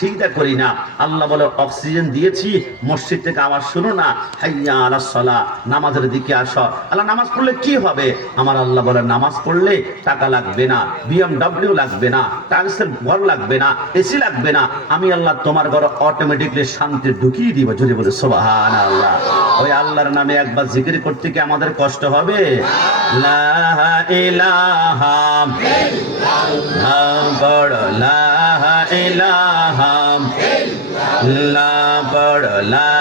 চিন্তা করি না। আল্লাহ বলে অক্সিজেন দিয়েছি, মসজিদ থেকে আওয়াজ শুনো না, হাইয়া আলাস সালাহ, নামাজের দিকে আসো। আল্লাহ নামাজ পড়লে কি হবে? আমার আল্লাহ বলে নামাজ পড়লে টাকা লাগবে না, বিএমডব্লিউ লাগবে না, টাইলসের ঘর লাগবে না, এসি লাগবে না, আমি আল্লাহ তোমার ঘরে অটোমেটিকলি শান্তি ঢুকিয়ে দিব। যদি বলে সুবহানাল্লাহ। ওই আল্লাহর নামে একবার জিকির করতে কি আমাদের কষ্ট হবে? লা ইলাহা ইল্লাল্লাহ, বড় লা ইলাহা ইল্লাল্লাহ, বড় লা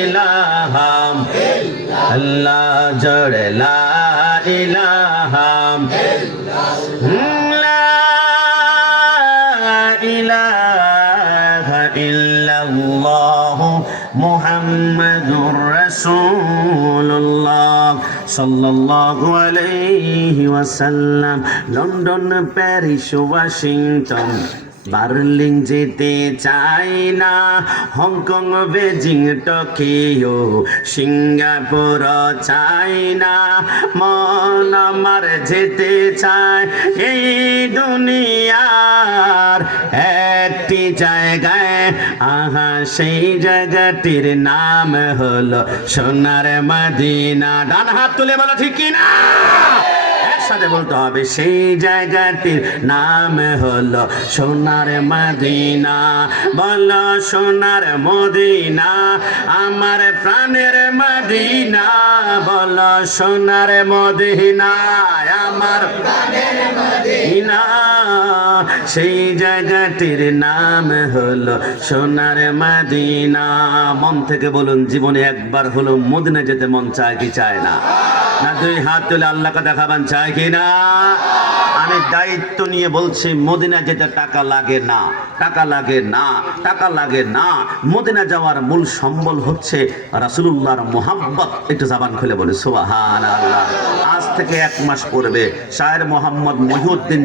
ইলাহা ইল্লাল্লাহ, জোড়ে লা ইলাহা ইল্লাল্লাহ মুহাম্মাদুর রাসূলুল্লাহ সাল্লাল্লাহু আলাইহি ওয়াসাল্লাম। লন্ডন, প্যারিস, ওয়াশিংটন, বার্লিন যেতে চাই না, হংকং, বেজিং, টোকিও, সিঙ্গাপুর চাই না, মন আমার যেতে চায় এই দুনিয়ার একটি জায়গায়। আহা, সেই জায়গাটির নাম হলো সোনার মদিনা। ডান হাত তুলে বলো ঠিক কিনা? সাথে বলতে হবে, সেই জায়গাটির নাম হলো সোনার মদিনা। বলো সোনার মদিনা, আমার প্রাণের মদিনা। বলো সোনার মদিনা, আমার প্রাণের মদিনা। সেই জায়গাটির নাম হলো সোনার মদিনা। মন থেকে বলুন, জীবনে একবার হলো মদিনা যেতে মন চায় কি চায় না? না দুই হাত তুলে আল্লাহকে দেখাবেন, চায় কি না? আমি দায়িত্ব নিয়ে বলছি, মদিনা যেতে টাকা লাগে না, টাকা লাগে না, টাকা লাগে না। মদিনা যাওয়ার মূল সম্বল হচ্ছে রাসূলুল্লাহর মুহাব্বত। একটু জবান খুলে বলি সুবহানাল্লাহ। আজ থেকে 1 মাস পূর্বে শায়ের মোহাম্মদ মহিউদ্দিন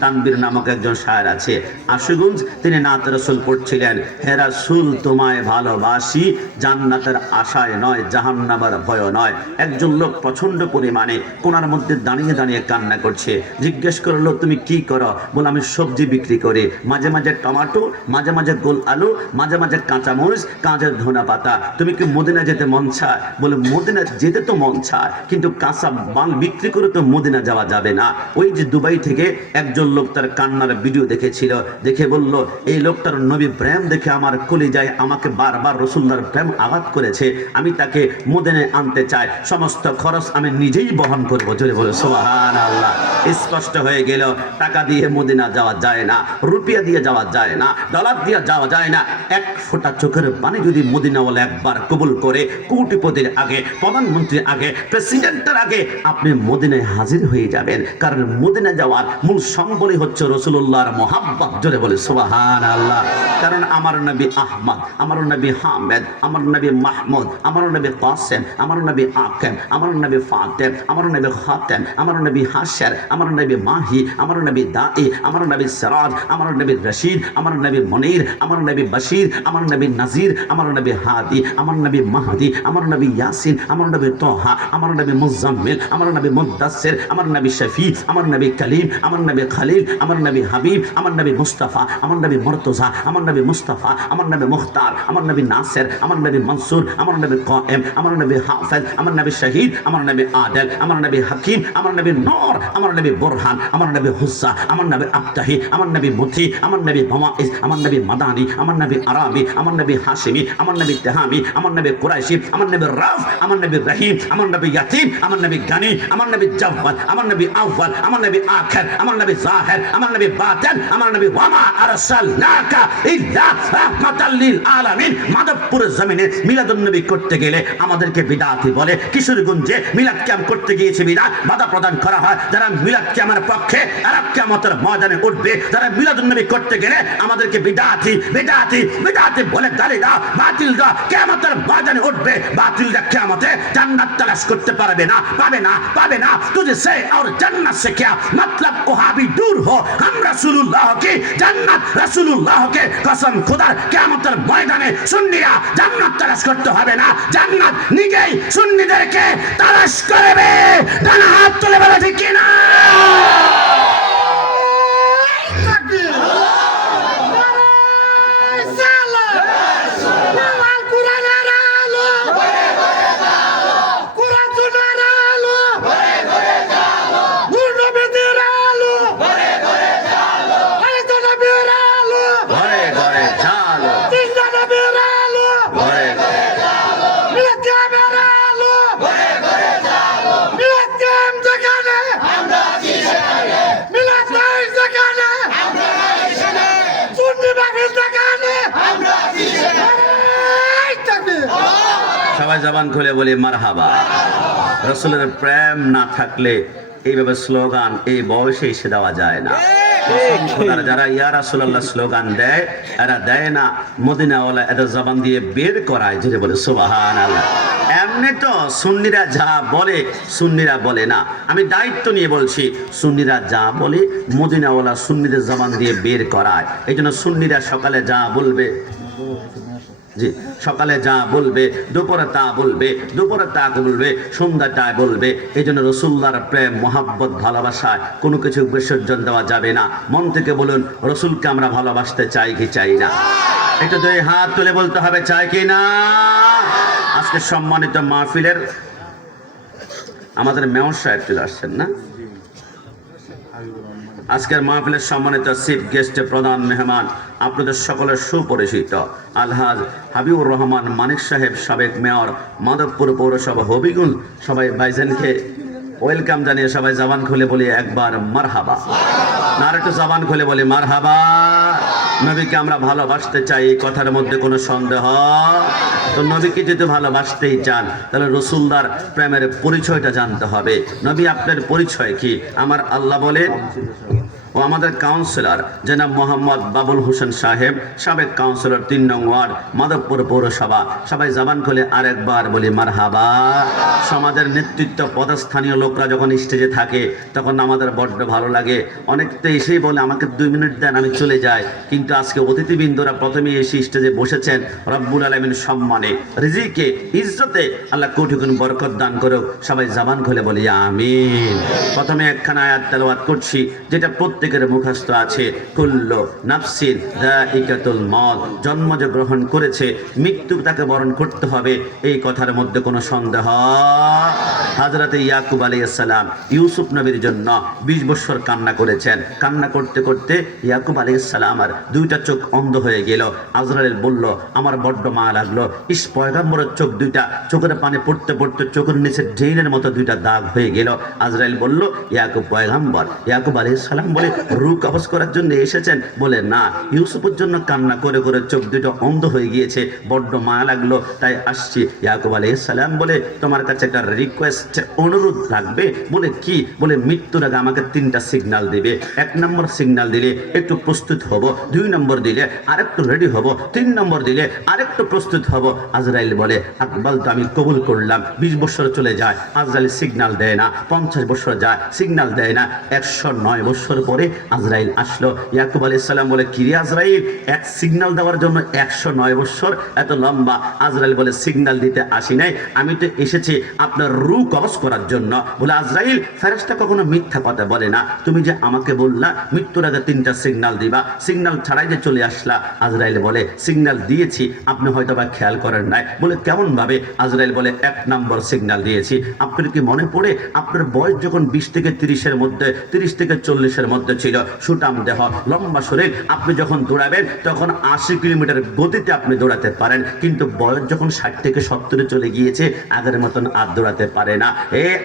তানবীর নামক একজন শায়ের আছে আশুগঞ্জ। তিনি নাত রাসূল পড়ছিলেন, হে রাসূল তোমায় ভালোবাসি, জান্নাতের আশায় নয়, জাহান্নামের ভয় নয়। একজন লোক প্রচন্ড পরিমাণে কোনার মধ্যে দাঁড়িয়ে দাঁড়িয়ে কান্না করছে। জিজ্ঞেস করলো, তুমি কি করো? বলে, আমি সবজি বিক্রি করি, মাঝে মাঝে টমেটো, মাঝে মাঝে গোল আলু, মাঝে মাঝে কাঁচামরিচ, কাঁচা ধনা পাতা। তুমি কি মদিনা যেতে মন চায়? বলে, মদিনা যেতে তো মন চায়, কিন্তু কাঁচা মাল বিক্রি করে তো মদিনা যাওয়া যাবে না। ওই যে দুবাই থেকে একজন লোক তার কান্নার ভিডিও দেখেছিল, দেখে বলল, এই লোকটার নবী প্রেম দেখে আমার কলিজায় আমাকে বারবার রাসূলুল্লাহর প্রেম আঘাত করেছে, আমি তাকে মদিনায় আনতে চাই, সমস্ত খরচ আমি নিজেই বহন করবো। জোরে বলে সুবহানাল্লাহ। স্পষ্ট হয়ে গেল, টাকা দিয়ে মদিনা যাওয়া যায় না, রুপিয়া দিয়ে যাওয়া যায় না, ডলার দিয়ে যাওয়া যায় না। 1 ফোঁটা চোখের পানি যদি মদিনাওয়ালা একবার কবুল করে, কোটিপতির আগে, প্রধানমন্ত্রীর আগে, প্রেসিডেন্টের আগে আপনি মদিনায় হাজির হয়ে যাবেন। কারণ মদিনা যাওয়ার মূল সম্বলই হচ্ছে রাসূলুল্লাহর মুহাব্বত। জোরে বলে সুবহানাল্লাহ। কারণ আমার নবী আহমদ, আমার নবী হামেদ, আমার নবী মাহমুদ, আমার নবী কাসেম, আমার নবী আকিম, আমার নবী ফাতিম, আমার নবী খাতেম, আমার নবী হাশর, আমার নবী মাহি, আমার নবী দাঈ, আমার নবী সিরাজ, আমার নবী রশিদ, আমার নবী মুনীর, আমার নবী বশীর, আমার নবী নাজির, আমার নবী হাদি, আমার নবী মাহদি, আমার নবী ইয়াসিন, আমার নবী তোহা, আমার নবী মুজাম্মিল, আমার নবী মুদ্দাসির, আমার নবী শফি, আমার নবী কলিম, আমার নবী খলিল, আমার নবী হাবিব, আমার নবী মুস্তাফা, আমার নবী মুর্তজা, আমার নবী মুস্তাফা, আমার নবী মুখতার, আমার নবী নাসির, আমার নবী মনসুর, আমার নবী কায়েম, আমার নবী হাফেজ, আমার নবী শহীদ, আমার নবী আদিল, আমার নবী হাকিম, আমার নবী নূর, আমার নবী বুরহান, আমার নবী হুজ্জা, আমার নবী আবতাহি, আমার নবী মুতি, আমার নবী মাওয়াইজ, আমার নবী মাদানী, আমার নবী আরাবি, আমার নবী হাশিমি, আমার নবী তেহামি, আমার নবী কুরাইশি, আমার নবী রাফ, আমার নবী রহিম, আমার নবী ইয়াতিম, আমার নবী গানি, আমার নবী জাওয়াল, আমার নবী আউয়াল, আমার নবী আখির, আমার নবী জাহির, আমার নবী বাতিন, আমার নবী ওয়ামা আরসালনাকা ইল্লা রাহমাতাল লিল আলামিন। মাধবপুরের জমিনে মিলাদুন নবী করতে গেলে আমাদেরকে বিদআতি বলে। কিশোরগঞ্জে মিলাদ ক্যাম্প করতে গিয়েছে, বিদআত বাধা প্রদান করা হয়। যারা মিলাদ ক্যাম্পের পক্ষে, তারা কিয়ামতের ময়দানে উঠবে। যারা মিলাদুন নবী করতে গেলে আমাদেরকে বিদআতি বিদআতি বিদআতি বলে গালি দাও, বাতিল দাও, কিয়ামতের ময়দানে উঠবে। বাতিলরা কিয়ামতে জান্নাত তালাশ করতে পারবে না, পাবে না, পাবে না। তুঝে সে और जन्नत से क्या मतलब, वहां भी दूर हो। हम रसूलुल्लाह की जन्नत, रसूलुल्लाह के कसम खुदा, কিয়ামতের ময়দানে সুন্নিরা জান্নাত তালাশ করতে হবে না, জান্নাত নিজেই সুন্নিদেরকে তালাশ করবে। ডান হাত তুলে বলা ঠিক কিনা? সবাই জবান খুলে বলি মারহাবা। রাসূলের প্রেম না থাকলে এইভাবে স্লোগান এই বয়সে এসে দেওয়া যায় না। যারা ইয়া রাসূলুল্লাহ স্লোগান দেয় এরা দেয় না, মদিনাওয়ালা এদের জবান দিয়ে বের করায়, যেটা বলে সুবহানাল্লাহ। এমনি তো সুন্নিরা যা বলে সুন্নিরা বলে না, আমি দায়িত্ব নিয়ে বলছি, সুন্নিরা যা বলে মদিনাওয়ালা সুন্নিদের জবান দিয়ে বের করায়। এই জন্য সুন্নিরা সকালে যা বলবে, জি সকালে যা বলবে, দুপুরে তা বলবে, দুপুরে তা বলবে, সন্ধ্যা তা বলবে। এই জন্য রাসূলুল্লাহর প্রেম, মহাব্বত, ভালোবাসায় কোনো কিছু বিসর্জন দেওয়া যাবে না। মন থেকে বলুন, রাসূলকে আমরা ভালোবাসতে চাই কি চাই না? একটু দুই হাত তুলে বলতে হবে, চাই কি না? আজকে সম্মানিত মাহফিলের আমাদের মেয়র সাহেব চলে আসছেন না? আজকের মাহফিলের সম্মানিত চিফ গেস্টে প্রধান মেহমান আপনাদের সকলের সুপরিচিত আলহাজ হাবিবুর রহমান মানিক সাহেব, সাবেক মেয়র, মাধবপুর পৌরসভা, হবিগঞ্জ। সবাই ভাইজানকে ওয়েলকাম জানিয়ে সবাই জবান খুলে বলি একবার মারহাবা। না আর একটু জবান খুলে বলি মারহাবা। নবীকে আমরা ভালোবাসতে চাই, এই কথার মধ্যে কোনো সন্দেহ? তো নবীকে যদি ভালোবাসতেই চান তাহলে রাসূলুল্লাহর প্রেমের পরিচয়টা জানতে হবে। নবী আপনার পরিচয় কি? আমার আল্লাহ বলেন, ও আমাদের কাউন্সিলর জনাব মোহাম্মদ বাবুল হোসেন সাহেব, সাবেক কাউন্সিলর ৩ নং ওয়ার্ড, মাধবপুর পৌরসভা। সবাই জবান খুলে আরেকবার বলি মারহাবা। সমাজের নেতৃত্ব পদস্থানীয় লোকরা যখন স্টেজে থাকে তখন আমাদের বড্ড ভালো লাগে। অনেক তো এসেই বলে আমাকে 2 মিনিট দেন, আমি চলে যাই। কিন্তু আজকে অতিথিবৃন্দরা প্রথমে এসে স্টেজে বসেছেন, রব্বুল আলামিন সম্মানে, রিজিকে, ইজ্জতে আল্লাহ কোটি গুণ বরকত দান করুক। সবাই জবান খুলে বলি আমিন। প্রথমে একখানা আয়াত তেলাওয়াত করছি, যেটা প্রত্যেকের মুখস্থ আছে, কুল্লু নাফসিন যায়িকাতুল মউত, জন্ম যে গ্রহণ করেছে মৃত্যু তাকে বরণ করতে হবে, এই কথার মধ্যে কোনো সন্দেহ? হযরতে ইয়াকুব আলাইহিস সালাম ইউসুফ নবীর জন্য 20 বছর কান্না করেছেন। কান্না করতে করতে ইয়াকুব আলাইহিস সালামের 2টা চোখ অন্ধ হয়ে গেল। আজরাইল বলল, আমার বড্ড মায়া লাগলো। পয়গম্বরের চোখ 2টা, চোখের পানি পড়তে পড়তে চোখের নিচে ড্রেনের মতো 2টা দাগ হয়ে গেল। আজরাইল বলল, ইয়াকুব পয়গম্বর। ইয়াকুব আলাইহিস সালাম বলে, রূহ কবজ করার জন্য এসেছেন? বলে না, ইউসুফের জন্য কান্না করে করে চোখ 2টা অন্ধ হয়ে গিয়েছে, বড্ড মায়া লাগলো তাই আসছি। ইয়াকুব আলাইহিস সালাম বলে, তোমার কাছে একটা রিকোয়েস্ট, অনুরোধ রাখবে? বলে কি? বলে মৃত্যুর আগে আমাকে 3টা সিগন্যাল দিবে। 1 নম্বর সিগন্যাল দিলে একটু প্রস্তুত হব, 2 নম্বর দিলে আরেকটু রেডি হব, 3 নম্বর দিলে আরেকটু প্রস্তুত হব। আজরাইল বলে, আকবাল তো আমি কবুল করলাম। 20 বছর চলে যায়, আজরাইল সিগন্যাল দেয় না। 50 বছর যায়, সিগন্যাল দেয় না। 109 বছর পরে আজরাইল আসলো। ইয়াকুব আলাইহিস সালাম বলে, কিরে আজরাইল, এক সিগন্যাল দেওয়ার জন্য 109 বছর, এত লম্বা? আজরাইল বলে, সিগন্যাল দিতে আসি নাই, আমি তো এসেছি আপনার রূহ কবজ করার জন্য। বলে, আজরাইল, ফেরেশতা কখনো মিথ্যা কথা বলে না। তুমি যে আমাকে বললা মৃত্যুর আগে 3টা সিগন্যাল দিবা, সিগন্যাল ছাড়াই যে চলে আসলা। আজরাইল বলে, সিগন্যাল দিয়েছি, আপনি হয়তো বা খেয়াল করেন নাই। বলে, কেমন ভাবে? আজরাইল বলে, 1 নম্বর সিগন্যাল দিয়েছি। আপনার কি মনে পড়ে আপনার বয়স যখন 20 থেকে 30-এর মধ্যে, 30 থেকে 40-এর মধ্যে ছিল, সুটাম দেহ, লম্বা শরীর, আপনি যখন দৌড়াবেন তখন 80 কিলোমিটার গতিতে আপনি দৌড়াতে পারেন, কিন্তু বয়স যখন 60 থেকে 70-এ চলে গিয়েছে, আগের মতন আর দৌড়াতে পারে না।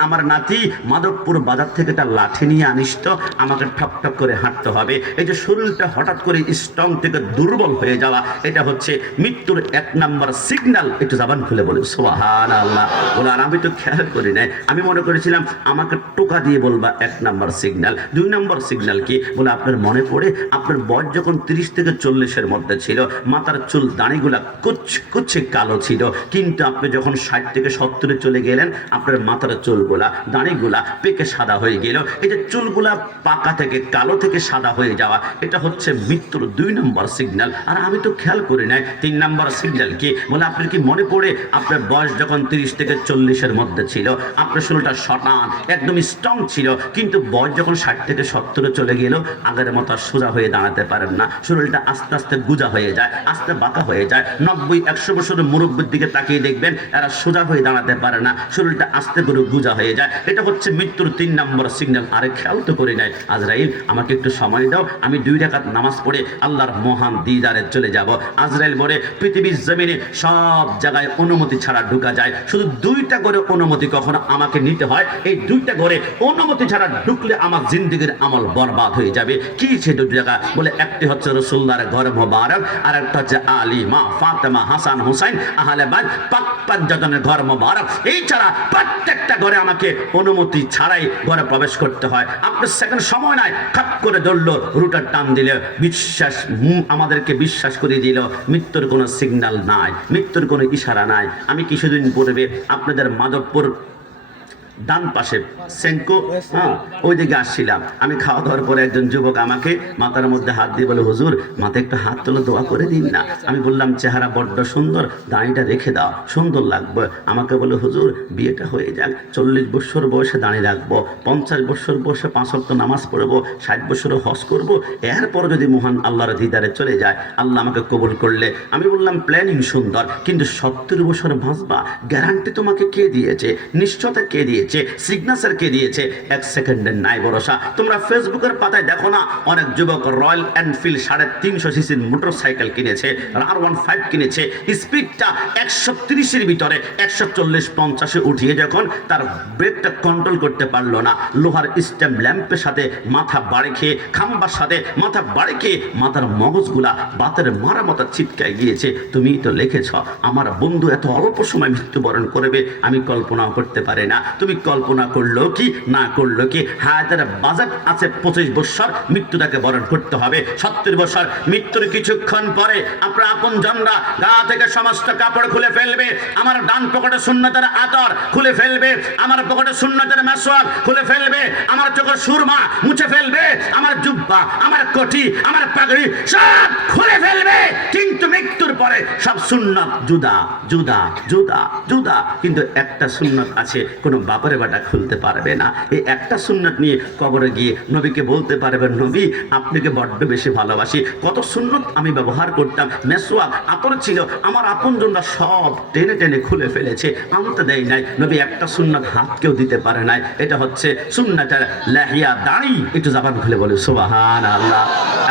আমার নাতি, মাধবপুর বাজার থেকে একটা লাঠি নিয়ে আনিস তো, আমাকে ঠক ঠক করে হাঁটতে হবে। এই যে শরীরটা হঠাৎ করে স্ট্রং থেকে দুর্বল হয়ে যাওয়া, এটা হচ্ছে মৃত্যুর 1 নম্বর সিগন্যাল। একটু জবান খুলে বলি সুবহানাল্লাহ। বলে, আর আমি তো খেয়াল করি নাই, আমি মনে করেছিলাম আমাকে টোকা দিয়ে বলবা 1 নম্বর সিগন্যাল। 2 নম্বর সিগন্যাল কি? বলে, আপনার মনে পড়ে আপনার বয়স যখন 30 থেকে 40-এর মধ্যে ছিল, মাথার চুল দাড়িগুলা কুচকুচে কালো ছিল, কিন্তু আপনি যখন 60 থেকে 70-এ চলে গেলেন, আপনার মাথার চুলগুলা, দাড়িগুলা পেকে সাদা হয়ে গেল। এই যে চুলগুলা পাকা থেকে কালো থেকে সাদা হয়ে যাওয়া, এটা হচ্ছে মৃত্যুর 2 নম্বর সিগন্যাল। আর আমি তো খেয়াল করি নাই। 3 নম্বর সিগন্যাল কি? বলে, আপনার কি মনে পড়ে আপনার বয়স যখন 30 থেকে 40-এর মধ্যে ছিল, আপনার শরীরটা শটান একদম স্ট্রং ছিল, কিন্তু বয়স যখন 60 থেকে 70-এ চলে গেল, আগের মতো সোজা হয়ে দাঁড়াতে পারেন না, শরীরটা আস্তে আস্তে গুজা হয়ে যায়, আস্তে বাঁকা হয়ে যায়। 90-100 বছরের মুরব্বীর দিকে তাকিয়ে দেখবেন, এরা সোজা হয়ে দাঁড়াতে পারে না, শরীরটা আস্তে করে গুজা হয়ে যায়। এটা হচ্ছে মৃত্যুর 3 নম্বর সিগন্যাল। আরে খেয়াল তো করি নাই। আজরাইল, আমাকে একটু সময় দাও, আমি 2 রাকাত নামাজ পড়ে আল্লাহর মহান দিদারে চলে যাব। আজরাইল বলে, পৃথিবীর জমিনে সব জায়গায় অনুমতি ছাড়া ঢোকা যায়, শুধু 2টা করে অনুমতি কখনো আমাকে নিতে হয়। এই 2টা করে অনুমতি ছাড়া ঢুকলে আমার জিন্দেগির আমল বরবাদ বরবাদ হয়ে যাবে। কি সে দুটো জায়গা? বলে একটি হচ্ছে রাসূলুল্লাহর ঘর মোবারক, আর একটা হচ্ছে আলী মা ফাতেমা হাসান হুসাইন আহলে বাইত পাক পাঁচজনের ঘর মোবারক। এই ছাড়া প্রত্যেকটা ঘরে আমাকে অনুমতি ছাড়াই ঘরে প্রবেশ করতে হয়। আপনার সেকেন্ড সময় নাই, খাপ করে ধরলো, রুটার টান দিলে বিশ্বাস আমাদেরকে বিশ্বাস করে দিল মৃত্যুর কোনো সিগন্যাল নাই, মৃত্যুর কোনো ইশারা নাই। আমি কিছুদিন পূর্বে আপনাদের মাধবপুর ডান পাশে সেঙ্কো, ওই দিকে আসছিলাম। আমি খাওয়া দাওয়ার পরে একজন যুবক আমাকে মাথার মধ্যে হাত দিয়ে বলে, হুজুর মাথায় একটু হাত তুলে দোয়া করে দিন না। আমি বললাম, চেহারা বড্ড সুন্দর, দাঁড়িটা রেখে দাও, সুন্দর লাগবে। আমাকে বলে, হুজুর বিয়েটা হয়ে যাক, 40 বছর বয়সে দাঁড়িয়ে রাখবো, 50 বছর বয়সে 5 ওয়াক্ত নামাজ পড়বো, 60 বছরও হজ করবো, এরপর যদি মহান আল্লাহর দিদারে চলে যায়, আল্লাহ আমাকে কবুল করলে। আমি বললাম, প্ল্যানিং সুন্দর, কিন্তু 70 বছর বাঁচবা গ্যারান্টি তোমাকে কে দিয়েছে? নিশ্চয়তা কে দিয়েছে? সিগনেচার কে দিয়েছে? 1 সেকেন্ডের নাই ভরসা। তোমরা ফেসবুকের পাতায় দেখো না, অনেক যুবক রয়্যাল এনফিল্ড 350 সিসির মোটরসাইকেল কিনেছে, R15 কিনেছে, স্পিডটা 130-এর ভিতরে 140-50-এ উঠিয়ে যখন তার ব্রেকটা কন্ট্রোল করতে পারলো না, লোহার স্ট্যাম্প ল্যাম্পের সাথে মাথা বাড়ি খেয়ে, খাম্বার সাথে মাথা বাড়ি খেয়ে মাথার মগজগুলা বাতের মারা মতো ছিটকায় গিয়েছে। তুমি তো লিখেছ আমার বন্ধু এত অল্প সময় মৃত্যুবরণ করবে, আমি কল্পনা করতে পারি না। তুমি কল্পনা করলো কি না করলো কি, হায়াতের বাজেট আছে 25 বছর, মৃত্যুটাকে বরণ করতে হবে 70 বছর। মৃত্যুর কিছুক্ষণ পরে আপনার আপন জনরা গা থেকে সমস্ত কাপড় খুলে ফেলবে, আমার ডান পকেটে সুন্নতের আতর খুলে ফেলবে, আমার পকেটে সুন্নতের মেসওয়াক খুলে ফেলবে, আমার চোখের সুরমা মুছে ফেলবে, আমার জুব্বা, আমার কোটি, আমার পাগড়ি সব খুলে ফেলবে। কিন্তু মৃত্যুর পরে সব সুন্নত জুদা জুদা জুদা জুদা। কিন্তু একটা সুন্নত আছে, কোনো বাপরে বাটা খুলতে পারবে না। এই একটা সুন্নত নিয়ে কবরে গিয়ে নবীকে বলতে পারবেন, নবী আপনাকে বড্ড বেশি ভালোবাসি। কত সুন্নত আমি ব্যবহার করতাম, মেসওয়াক আতর ছিল, আমার আপনজনরা সব টেনে টেনে খুলে ফেলেছে, আনতে দেয় নাই। নবী একটা সুন্নত হাতকেও দিতে পারে নাই। এটা হচ্ছে সুন্নতের লাহিয়া দাড়ি। একটু জবান খুলে বলে সুবহানাল্লাহ।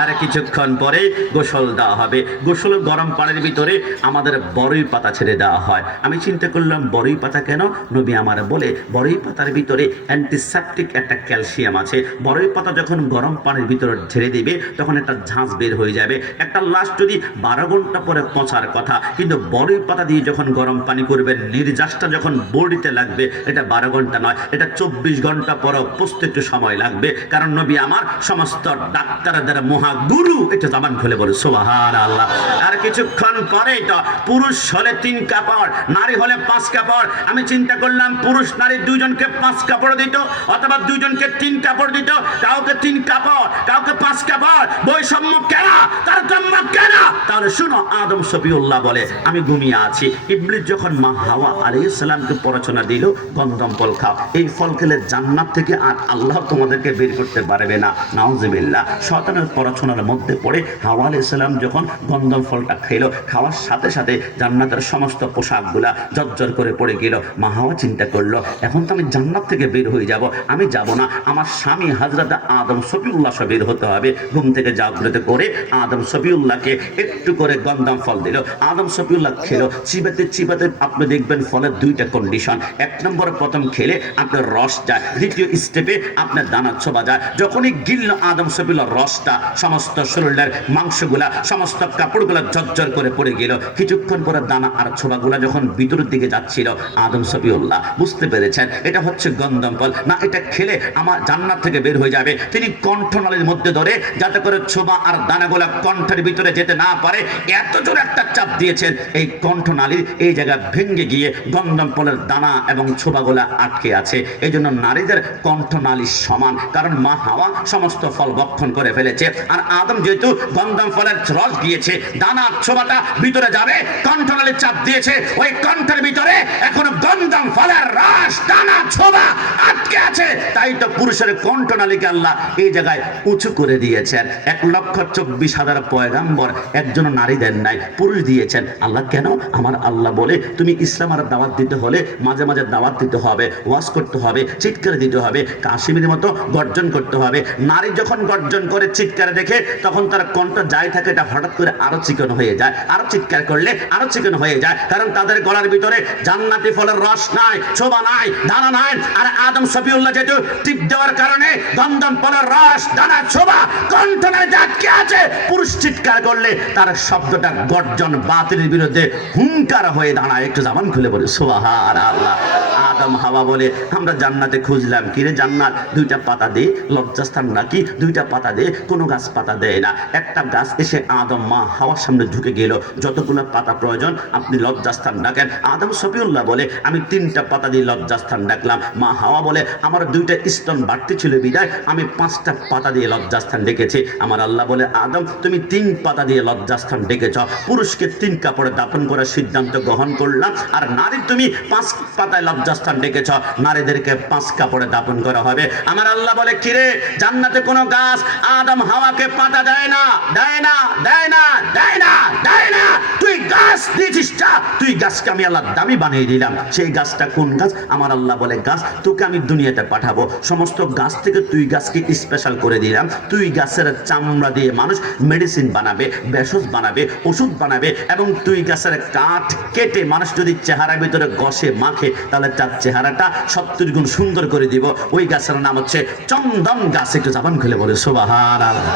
আর কিছুক্ষণ পরে গোসল দেওয়া হবে। গোসল গরম পানির ভিতরে আমাদের বড়ই পাতা ছেড়ে দেওয়া হয়। আমি চিন্তা করলাম, বড়ই পাতা কেন? নবী আমার বলে, বড়ই পাতার ভিতরে অ্যান্টিসেপটিক একটা ক্যালসিয়াম আছে। বড়ই পাতা যখন গরম পানির ভিতরে ছেড়ে দিবে, তখন একটা ঝাঁঝ বের হয়ে যাবে। একটা লাশ যদি 12 ঘন্টা পরে পচার কথা, কিন্তু বড়ই পাতা দিয়ে যখন গরম পানি করবেন, নির্যাসটা যখন বডিতে লাগবে, এটা 12 ঘন্টা নয়, এটা 24 ঘন্টা পরও পচতে একটু সময় লাগবে। কারণ নবী আমার সমস্ত ডাক্তারদের মহাগুরু। এটা জবান খুলে বলে সুবহানাল্লাহ। আর কিছুক্ষণ পরে তো পুরুষ হলে 3 কাপড়, নারী হলে 5 কাপড়। আমি চিন্তা করলাম, পুরুষ নারী দুইজনকে 5 কাপড় দিত, অথবা দুইজনকে 3 কাপড় দিত, কাউকে 3 কাপড়, কাউকে 5 কাপড়। বৈষম্য কেন? তার জন্ম কেন? তাহলে শুনো, আদম শফিউল্লাহ বলে, আমি ঘুমিয়ে আছি। ইবলিস যখন মা হাওয়া আলাইহিস সালামকে প্ররোচনা দিল, গন্ধম ফল খাও, এই ফল খেলে জান্নাত থেকে আর আল্লাহ তোমাদেরকে বের করতে পারবে না। নাউজুবিল্লাহ। শয়তানের প্ররোচনার মধ্যে পড়ে হাওয়া আলাইহিস সালাম যখন গন্ধম ফলটা খেলো, খাওয়ার সাথে সাথে জান্নাতের সমস্ত পোশাকগুলা জর্জর করে পড়ে গেল। মা হাওয়া চিন্তা করলো, এখন তো আমি জান্নাত থেকে বের হয়ে যাব, আমি যাব না, আমার স্বামী হযরত আদম শফিউল্লাহ সহ বের হতে হবে। ঘুম থেকে জাগ্রত করে আদম শফিউল্লাহকে একটু করে গন্ধম ফল দিল। আদম শফিউল্লাহ খেলো, চিবাতে চিবাতে আপনি দেখবেন ফলের 2টা কন্ডিশন। 1 নম্বর, প্রথম খেলে আপনার রস যায়, দ্বিতীয় স্টেপে আপনার দানা ছোবা যায়। যখনই গিলল আদম শফিউল্লাহ রসটা, সমস্ত শরীরের মাংসগুলা, সমস্ত কাপড়গুলা জর্জর করে পড়ে গেল। কিছুক্ষণ পরে দানা আর ছোবাগুলা যখন ভিতরের দিকে যাচ্ছিল, আদম শফিউল্লাহ বুঝতে পেরেছেন এটা হচ্ছে গন্ধম ফল, না এটা খেলে আমার জান্নাত থেকে বের হয়ে যাবে। তিনি কণ্ঠনালীর মধ্যে ধরে যাতে করে ছোবা আর দানাগুলা কণ্ঠের ভিতরে যেতে না পারে, এত জোরে একটা চাপ দিয়েছেন, এই কণ্ঠনালীর এই জায়গা ভেঙে গিয়ে গন্ধম ফলের দানা এবং ছোবাগুলা আটকে আছে। এই জন্য নারীদের কণ্ঠনালীর সমান, কারণ মা হাওয়া সমস্ত ফল ভক্ষণ করে ফেলেছে, আর আদম যেহেতু গন্ধম ফলের রস দিয়েছে, দানা ছোবাটা ভিতরে যাবে, কণ্ঠনালীর চাপ দিয়েছে, ওই কণ্ঠের ভিতরে এখনো গন্ধম ফলের রস, দানা, ছোবা আটকে আছে। তাই তো পুরুষের কণ্ঠনালীকে আল্লাহ এই জায়গায় উঁচু করে দিয়েছেন। 1,24,000 পয়গাম্বর একজন নারী দেন নাই, পুরুষ দিয়েছেন। আল্লাহ কেন? আমার আল্লাহ বলে, তুমি ইসলামের দাওয়াত দিতে হলে মাঝে মাঝে দাওয়াত দিতে হবে, ওয়াজ করতে হবে, চিৎকার দিতে হবে, কাশ্মীরের মতো গর্জন করতে হবে। নারী যখন গর্জন করে চিৎকার দেখে, তখন তার কণ্ঠ যাই থাকে এটা হঠাৎ করে আরো চিকন হয়ে যায়। আরো চিৎকার করলে আরো চিকন হয়ে যায়, কারণ তাদের গলার ভিতরে জান্নাতি ফলের রস নাই, ছোবা নাই, দানা নাই। আর আদম শফিউল্লাহ যেহেতু টিপ দেওয়ার কারণে দমদম ফলের রস, দানা, ছোবা কণ্ঠনে আটকে আছে, পুরুষ চিৎকার করলে তার শব্দটা গর্জন বাতিলের বিরুদ্ধে হুঙ্কার হয়ে দাঁড়ায়। একটু জবান খুলে বলে সুবহানাল্লাহ। আদম হাওয়া বলে আমরা জান্নাতে খুঁজলাম, কিরে জান্নাত দুইটা পাতা দে, লজ্জাস্থান নাকি দুইটা পাতা দে, কোনো গাছ পাতা দেয় না। একটা গাছ এসে আদম মা হাওয়ার সামনে ঢুকে গেল, যতগুলো পাতা প্রয়োজন আপনি লজ্জাস্থান ডাকেন। আদম শফিউল্লাহ বলে আমি 3টা পাতা দিয়ে লজ্জাস্থান ডাকলাম। মা হাওয়া বলে আমার 2টা স্তন বাড়তি ছিল বিদায় আমি 5টা পাতা দিয়ে লজ্জাস্থান ডেকেছি। আমার আল্লাহ বলে আদম তুমি 3 পাতা দিয়ে লজ্জাস্থান ডেকেছ, পুরুষকে 3 কাপড়ে দাফন করার সিদ্ধান্ত গ্রহণ করলাম, আর নারী তুমি 5 পাতায় লজ্জাস্থান ডেকেছ, নারীদেরকে 5 কাপড়ে দাফন করা হবে। আমার আল্লাহ বলে কিরে জান্নাতে কোনো গাছ আদম হাওয়াকে পাতা দেয় না, দেয় না, দেয় না, দেয় না, দেয় না। তুই গাছ দিয়েছিস, তুই গাছকে আমি আল্লাহ দামি বানিয়ে দিলাম। সেই গাছটা কোন গাছ? আমার আল্লাহ বলে গাছ তোকে আমি দুনিয়াতে পাঠাবো, সমস্ত গাছ থেকে তুই গাছকে স্পেশাল করে দিলাম। তুই গাছের চামড়া দিয়ে মানুষ মেডিসিন বানাবে, ভেষজ বানাবে, ওষুধ বানাবে, এবং তুই গাছের কাঠ কেটে মানুষ যদি চেহারার ভিতরে ঘষে মাখে তাহলে তার চেহারাটা 70 গুণ সুন্দর করে দিব। ওই গাছের নাম হচ্ছে চন্দন গাছ। একটু জবান খুলে বলে সুবহানাল্লাহ।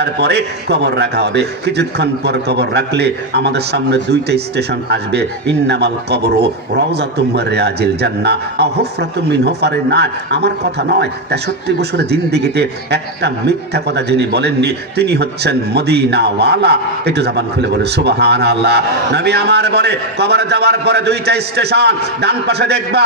এরপরে কবর রাখা হবে, কিছুক্ষণ পর কবর রাখলে আমাদের সামনে 2টা স্টেশন আসবে। ইন্নামাল কবরু রাউযাতুম মির রিয়াজিল জান্নাহ আও হুফরাতুম মিন হুফারিন নার। আমার কথা নয়, 63 বছরের জিন্দেগিতে একটা মিথ্যা কথা যিনি বলেননি তিনি হচ্ছেন মদিনাওয়ালা। একটু জবান খুলে বলে সুবহানাল্লাহ। নবী আমার বলে কবরে যাওয়ার পরে 2টা স্টেশন, ডান পাশে দেখবা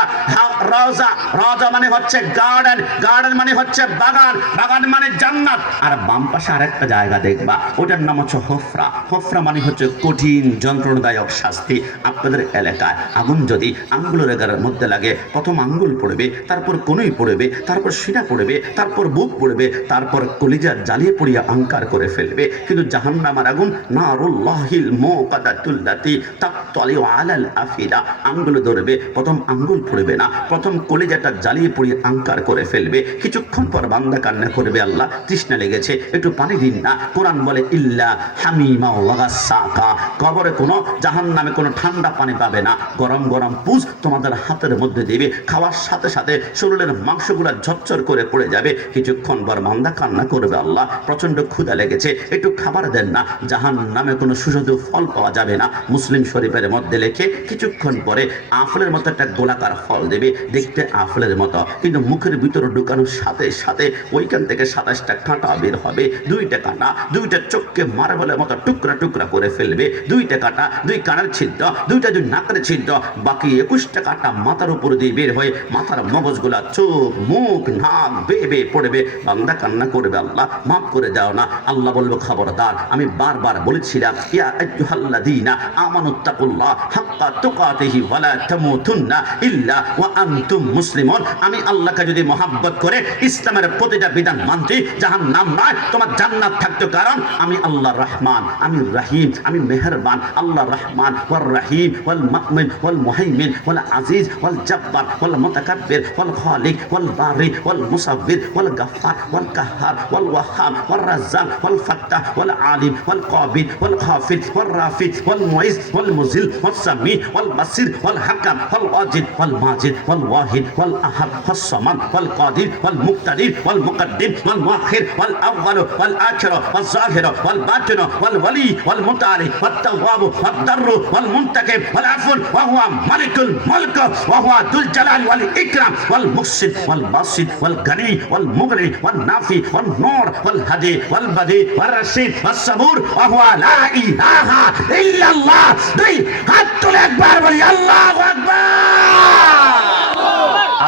রওজা, রওজা মানে হচ্ছে গার্ডেন, গার্ডেন মানে হচ্ছে বাগান, বাগান মানে জান্নাত। আর বাম পাশে আরেকটা জায়গা দেখবা, ওটার নাম হচ্ছে হুফরা, হুফরা মানে হচ্ছে কঠিন যন্ত্রণাদায়ক শাস্তি। আপনাদের এলাকায় আগুন যদি আঙ্গুলের মধ্যে লাগে, প্রথম আঙ্গুল পড়বে, তারপর কনুই পড়বে, তারপর সিনা পড়বে, তারপর বুক পড়বে, তারপর কলিজা জ্বালিয়ে পড়িয়া আঙ্কার করে ফেলবে। কিন্তু জাহান্নামের আগুন নারুল্লাহিল মুকাদ্দাতুল্লাতি তাকতালিউ আলাল আফিদা, আঙ্গুল ধরবে, প্রথম আঙ্গুল পড়বে না, প্রথম কলিজাটা জ্বালিয়ে পড়িয়ে আঙ্কার করে ফেলবে। কিছুক্ষণ পর বান্দা কান্না করবে আল্লাহ তৃষ্ণা লেগেছে একটু পানি দিন না। কোরআন বলে ইল্লা হামিমা ওয়া গাসসাকা, কবরে কোনো জাহান্নামে কোনো ঠান্ডা পানি পাবে না, গরম গরম পুজ তোমাদের হাতের মধ্যে দেবে, খাওয়ার সাথে সাথে শরীরের মাংসগুলো ঝরঝর করে পড়ে যাবে। কিছুক্ষণ পর বান্দা কান্না করবে আল্লাহ প্রচন্ড ক্ষুধা লেগেছে একটু খাবার দেন না। জাহান্নামে কোনো সুস্বাদু ফল পাওয়া যাবে না। মুসলিম শরীফের মধ্যে লেখে কিছুক্ষণ পরে আপেলের মতো একটা গোলাকার ফল দেবে, দেখতে আপেলের মতো, কিন্তু মুখের ভিতরে ঢুকানোর সাথে সাথে ওইখান থেকে 27টা কাঁটা বের হবে। 2টা কাঁটা 2টা চোখকে মার্বেলের মতো টুকরা টুকরা করে ফেলবে। 2টা কাঁটা 2 কানের ছিদ্র, 2টা 2 নাকের ছিদ্র, বাকি 21টা কাঁটা মাথার উপর দিয়ে বের হয়ে মাথার মগজগুলা, চোখ, মুখ, নাক বেয়ে বেয়ে পড়বে। বান্দা কান্না করবে আল্লাহ মাফ করে দাও না। আল্লাহ বলবে খবরদার, আমি বারবার বলেছিলাম ইয়া আইয়ুহাল্লাযীনা আমানুত্তাকুল্লাহ হাক্কা তুকাতিহি ওয়া লা তামুতুন্না ইল্লা ওয়া আনতুম মুসলিমুন। আমি আল্লাহকে যদি মহব্বত করে ইসলামের প্রতিটা বিধান মানতে জাহান্নাম নয় তোমার জান্নাত থাকতো, কারণ আমি আল্লাহ রহমান, আমি রহিম, আমি মেহেরবান। আল্লাহ রহমান ওয়ার রহিম ওয়াল মুমিন ওয়াল মুহাইমিন ওয়াল আজিজ ওয়াল জব্বার ওয়াল মুতাকাব্বির ওয়াল খালিক ওয়াল বারি ওয়াল মুসাব্বির ওয়াল গাফফার ওয়াল কাহ্হার ওয়াল ওয়াহ্হাব ওয়াল রাজ্জাক ওয়াল ফাত্তাহ ওয়াল আলিম ওয়াল কাবির ওয়াল খাফিদ ওয়াল রাফি ওয়াল মুইজ ওয়াল মুজিল ওয়াল সামি ওয়াল বাসির ওয়াল হাকাম ওয়াল ওয়াজিদ ওয়াল মাজিদ ওয়াল ওয়াহিদ ওয়াল আহাদ ওয়াস সামাদ ওয়াল কাদির ওয়াল মুক্তাদির ওয়াল মুকদ্দিম ওয়াল মুআখির ওয়াল আউয়াল ওয়াল আখির ওয়াল জাহির ওয়াল বাতিন ওয়াল ওয়ালি ওয়াল মুতাআলি ওয়াত তাওয়াব ওয়াত দারর ওয়াল মুনতাকিব ওয়াল আফুল ওয়া হুয়া মালিকুল মুলক ওয়া হুয়া দুল জালাল ওয়াল ইকরাম ওয়াল মুফসিদ ওয়াল বাসিদ ওয়াল গনি ওয়াল মুগনি ওয়াল নাফি ওয়াল নূর ওয়াল হাদি ওয়াল বাদি ওয়াল রাশিদ ওয়াস সাবুর ওয়া হুয়া লা ইলাহা ইল্লাল্লাহ। দুই হাত তুলে একবার বলি আল্লাহু আকবার।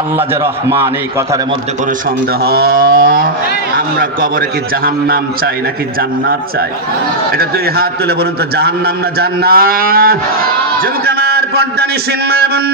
আল্লাহ যে রহমান এই কথার মধ্যে কোনো সন্দেহ। আমরা কবরে কি জাহান্নাম চাই নাকি জান্নাত চাই? এটা 2 হাত তুলে বলুন তো, জাহান্নাম না জান্নাত? যুবক আমার পর্দানিসীন মা বোন,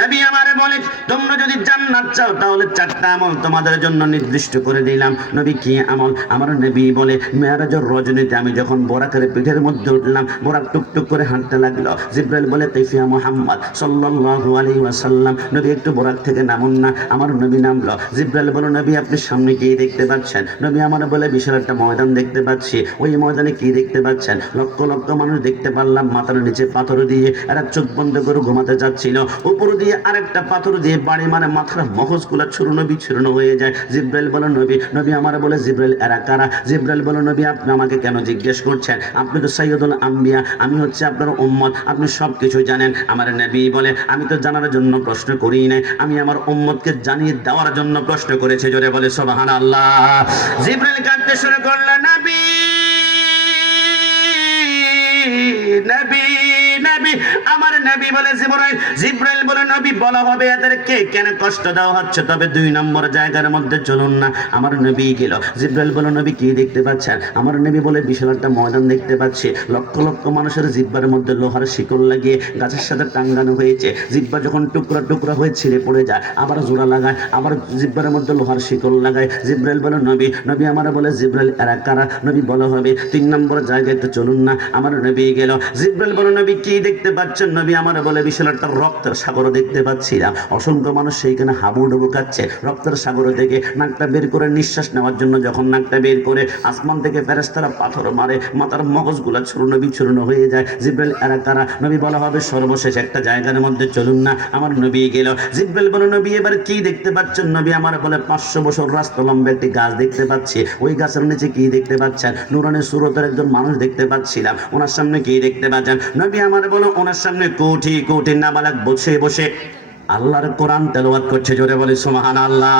নবী আমারে বলে তোমরা যদি জান্নাত চাও তাহলে চারটা আমল তোমাদের জন্য নির্দিষ্ট করে দিলাম। নবী কি আমল? আমার নবী বলে মেরাজের রজনীতে আমি যখন বোরাকের পিঠের মধ্যে উঠলাম, বোরাক টুকটুক করে হাঁটতে লাগলো। জিবরাইল বলে কাইফিয়া মুহাম্মদ সাল্লাল্লাহু আলাইহি ওয়াসাল্লাম, নবী একটু বোরাক থেকে নামুন না। আমার নবী নামলো। জিবরাইল বলে নবী আপনি সামনে কি দেখতে পাচ্ছেন? নবী আমার বলে বিশাল একটা ময়দান দেখতে পাচ্ছি। ওই ময়দানে কি দেখতে পাচ্ছেন? লক্ষ লক্ষ মানুষ দেখতে পারলাম। মাথার নিচে পাথর দিয়ে এরা চোখ বন্ধ করে ঘুমাতে যাচ্ছিল, উপর দিয়ে আরেকটা পাথর দিয়ে বাড়ি মানে মাথার মগজগুলো ছুরনো বিছুরনো হয়ে যায়। জিবরাইল বলে নবী আমার বলে জিবরাইল এরা কারা? জিবরাইল বলে নবী আপনি আমাকে কেন জিজ্ঞেস করছেন? আপনি তো সাইয়্যিদুল আম্বিয়া, আমি হচ্ছে আপনার উম্মত, আপনি সব কিছু জানেন। আমার নবী বলে আমি তো জানার জন্য প্রশ্ন করি নাই, আমি আমার উম্মতকে জানিয়ে দেওয়ার জন্য প্রশ্ন করেছি। জোরে বলে সুবহানাল্লাহ। জিবরাইল কাঁদতে শুরু করলেন, নবী নবী নবী। আমার নবী বলে জিবরাইল বলে নবী বলা হবে এদেরকে কেন কষ্ট দেওয়া হচ্ছে, তবে 2 নম্বর জায়গার মধ্যে চলুন না। আমার নবী গেল। জিবরাইল বলে নবী কি দেখতে পাচ্ছেন? আমার নবী বলে বিশাল একটা ময়দান দেখতে পাচ্ছি, লক্ষ লক্ষ মানুষের জিহ্বার মধ্যে লোহার শিকল লাগিয়ে গাছের সাথে টাঙ্গানো হয়েছে। জিহ্বা যখন টুকরা টুকরা হয়ে ছিঁড়ে পড়ে যায়, আবার জোড়া লাগায়, আবার জিহ্বার মধ্যে লোহার শিকল লাগায়। জিবরাইল বলে নবী আমার বলে জিবরাইল এরা কারা? নবী বলা হবে 3 নম্বর জায়গায় তো চলুন না। আমার নবী গেল। জিবরাইল বলে নবী কি দেখতে পাচ্ছেন? নবী আমার বলে বিশাল একটা রক্তের সাগর দেখতে পাচ্ছিলাম, অসংখ্য মানুষ সেইখানে হাবুডুবু খাচ্ছে। রক্তের সাগর থেকে নাকটা বের করে নিঃশ্বাস নেওয়ার জন্য যখন নাকটা বের করে আসমান থেকে ফেরেশতারা পাথর মারে, মাথার মগজগুলা ছুরনো বিছুরনো হয়ে যায়। জিবরাইল এরা কারা? নবী বলা হবে সর্বশেষ একটা জায়গার মধ্যে চলুন না। আমার নবী গেল। জিবরাইল বলে নবী এবার কি দেখতে পাচ্ছেন? নবী আমার বলে 500 বছর রাস্তা লম্বা একটি গাছ দেখতে পাচ্ছি। ওই গাছের নিচে কি দেখতে পাচ্ছেন? নূরানী সুরতের একজন মানুষ দেখতে পাচ্ছিলাম। ওনার সামনে কি দেখতে পাচ্ছেন? নবী আমার বলে ওনার সামনে কোটি কোটি নাবালক বসে বসে আল্লাহর কোরআন তেলাওয়াত করছে। জোরে বলি সুবহানাল্লাহ।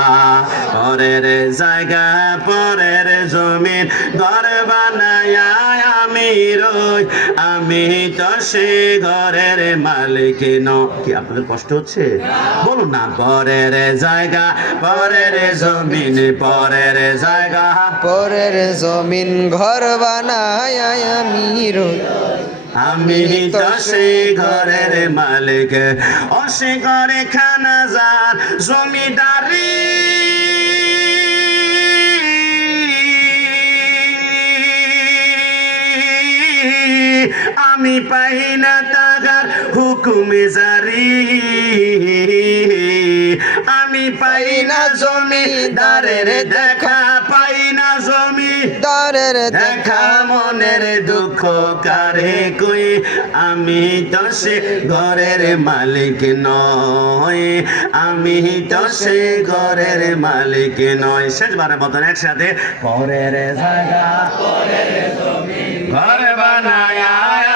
পরের জায়গা পরের জমিন ঘর বানায়া আমি রই, আমি তো সে ঘরের মালিক নই। কি আপনাদের কষ্ট হচ্ছে? বলুন না। পরের জায়গা পরের জমিন, পরের জায়গা পরের জমিন ঘর বানায় আমি রই, আমি তো সেই ঘরের মালিক, অসে ঘরে খানা যার জমিদারি, আমি পাই না তাগার হুকুমে জারি, আমি পাই না জমিদারের দেখা, পাই না জমিদারের দেখা, মনের দুঃখ কারে কই, আমি তো সে ঘরের মালিক নয়, আমি তো সে ঘরের মালিক নয়। শেষবারের মতন একসাথে পরের জায়গা পরের জমিন ঘর বানায়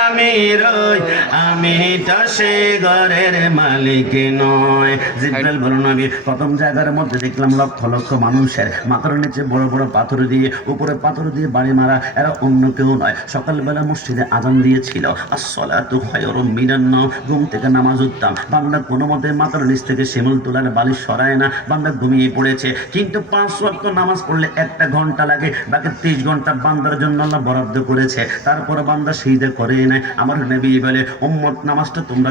আমি রই, আমি তো সে ঘরের মালিক নয়। জিবরাইল বলল নবী প্রথম জায়গার মধ্যে দেখলাম লক্ষ লক্ষ মানুষের মাথার নিচে বড় বড় পাথর দিয়ে, উপরে পাথর দিয়ে বাড়ি মারা, এরা অন্য কেউ নয়। সকালবেলা মসজিদে আজান দিয়েছিল, আসসালাতু খায়রুম মিনান নাওম, ঘুম থেকে নামাজ উঠতাম। বান্দা কোনো মতে মাথার নিচ থেকে শিমুল তোলার বালিশ সরায় না, বান্দা ঘুমিয়ে পড়েছে। কিন্তু 5 ওয়াক্ত নামাজ পড়লে 1 ঘন্টা লাগে, বাকি 30 ঘন্টা বান্দার জন্য আল্লাহ বরাদ্দ করেছে। তারপর বান্দা সিজদা করে না। আমার নবী বলে উম্মত নামাজটা তোমরা